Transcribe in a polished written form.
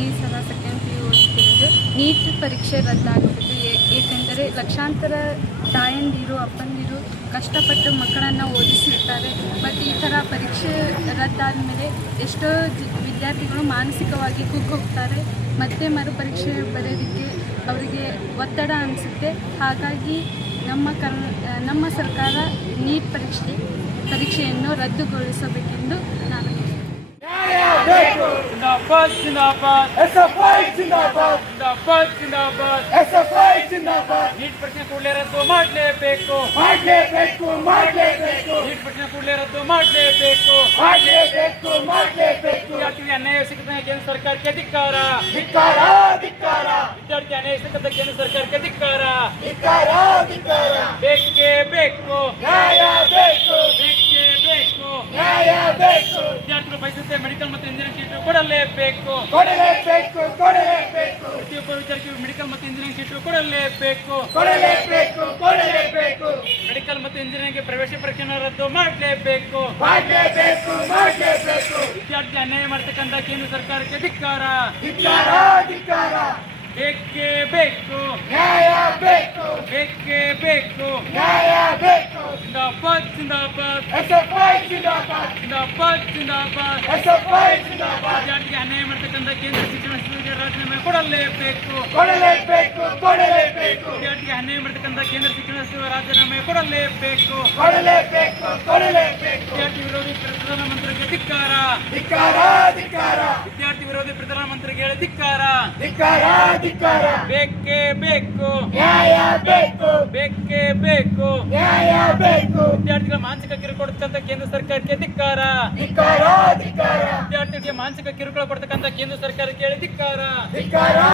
ಈ ಸಲ second P U ಓದ್ತಿರೋದು. Neat ಪರೀಕ್ಷೆ ರದ್ದಾಗಬೇಕು. ಏಕೆಂದರೆ ಲಕ್ಷಾಂತರ ತಾಯಂದಿರು ಅಪ್ಪಂದಿರು ಕಷ್ಟಪಟ್ಟು ಮಕ್ಕಳನ್ನು ಓದಿಸಿರ್ತಾರೆ. ಬಟ್ ಈ ಥರ ಪರೀಕ್ಷೆ ರದ್ದಾದ ಮೇಲೆ ಎಷ್ಟೋ ವಿದ್ಯಾರ್ಥಿಗಳು ಮಾನಸಿಕವಾಗಿ ಕುಗ್ಗೋಗ್ತಾರೆ. ಮತ್ತೆ ಮರುಪರೀಕ್ಷೆ ಬರೆಯೋದಕ್ಕೆ ಅವರಿಗೆ ಒತ್ತಡ ಅನಿಸುತ್ತೆ. ಹಾಗಾಗಿ ನಮ್ಮ ಸರ್ಕಾರ ನೀಟ್ ಪರೀಕ್ಷೆಯನ್ನು ರದ್ದುಗೊಳಿಸಬೇಕೆಂದು ನಾನು जिंदाबाद जिंदाबाद SFI जिंदाबाद जिंदाबाद जिंदाबाद SFI जिंदाबाद ನೀಟ್ ಪರೀಕ್ಷೆ ಕೂಡಲೇ ರದ್ದು ಮಾಡಲೇಬೇಕು ಮಾಡಲೇಬೇಕು ನೀಟ್ ಪರೀಕ್ಷೆ ಕೂಡಲೇ ರದ್ದು ಮಾಡಲೇಬೇಕು ವಿದ್ಯಾರ್ಥಿಗಳಿಗೆ ಅನ್ಯಾಯ ಸಿಕ್ಕದ ಕೇಂದ್ರ ಸರ್ಕಾರಕ್ಕೆ ಧಿಕ್ಕಾರ ವಿದ್ಯಾರ್ಥಿ ಅನ್ಯಾಯ ಸಿಕ್ಕದ ಕೇಂದ್ರ ಸರ್ಕಾರಕ್ಕೆ ಧಿಕ್ಕಾರ ಬೇಕೇ ಬೇಕು ವಿದ್ಯಾರ್ಥಿಗಳು ಬಯಸುತ್ತೆ ಮೆಡಿಕಲ್ ಮತ್ತು ಇಂಜಿನಿಯರಿಂಗ್ ಸೀಟು ಕೊಡಲೇಬೇಕು ಪ್ರತಿಯೊಬ್ಬ ವಿದ್ಯಾರ್ಥಿಗಳು ಮೆಡಿಕಲ್ ಮತ್ತು ಇಂಜಿನಿಯರಿಂಗ್ ಸೀಟು ಕೊಡಲೇಬೇಕು ಮೆಡಿಕಲ್ ಮತ್ತು ಇಂಜಿನಿಯರಿಂಗ್ ಪ್ರವೇಶ ಪರೀಕ್ಷೆಯನ್ನು ರದ್ದು ಮಾಡಲೇಬೇಕು ವಿದ್ಯಾರ್ಥಿ ಅನ್ಯಾಯ ಮಾಡತಕ್ಕಂಥ ಕೇಂದ್ರ ಸರ್ಕಾರಕ್ಕೆ ಧಿಕ್ಕಾರ ಬೇಕೇ ಬೇಕು जिंदाबाद जिंदाबाद ವಿದ್ಯಾರ್ಥಿಗೆ ಅನ್ಯಾಯ ಮಾಡತಕ್ಕಂಥ ಕೇಂದ್ರ ಶಿಕ್ಷಣ ಸಚಿವರಿಗೆ ರಾಜೀನಾಮೆ ಕೊಡಲೇಬೇಕು ವಿದ್ಯಾರ್ಥಿಗೆ ಅನ್ಯಾಯ ಮಾಡತಕ್ಕಂಥ ಕೇಂದ್ರ ಶಿಕ್ಷಣ ಸಚಿವ ರಾಜೀನಾಮೆ ಕೊಡಲೇಬೇಕು ವಿದ್ಯಾರ್ಥಿ ವಿರೋಧಿ ಪ್ರಧಾನಮಂತ್ರಿಗೆ ಧಿಕ್ಕಾರ ವಿದ್ಯಾರ್ಥಿ ವಿರೋಧಿ ಪ್ರಧಾನಮಂತ್ರಿಗೆ ಹೇಳಿ ಧಿಕ್ಕಾರ ಬೇಕೇ ಬೇಕು ವಿದ್ಯಾರ್ಥಿಗಳ ಮಾನಸಿಕ ಕಿರುಕುಳ ಕೊಡ್ತಕ್ಕಂಥ ಕೇಂದ್ರ ಸರ್ಕಾರಕ್ಕೆ ಧಿಕ್ಕಾರ ವಿದ್ಯಾರ್ಥಿಗಳಿಗೆ ಮಾನಸಿಕ ಕಿರುಕುಳ ಕೊಡ್ತಕ್ಕಂಥ ಕೇಂದ್ರ ಸರ್ಕಾರಕ್ಕೆ ಹೇಳಿ ಧಿಕ್ಕಾರ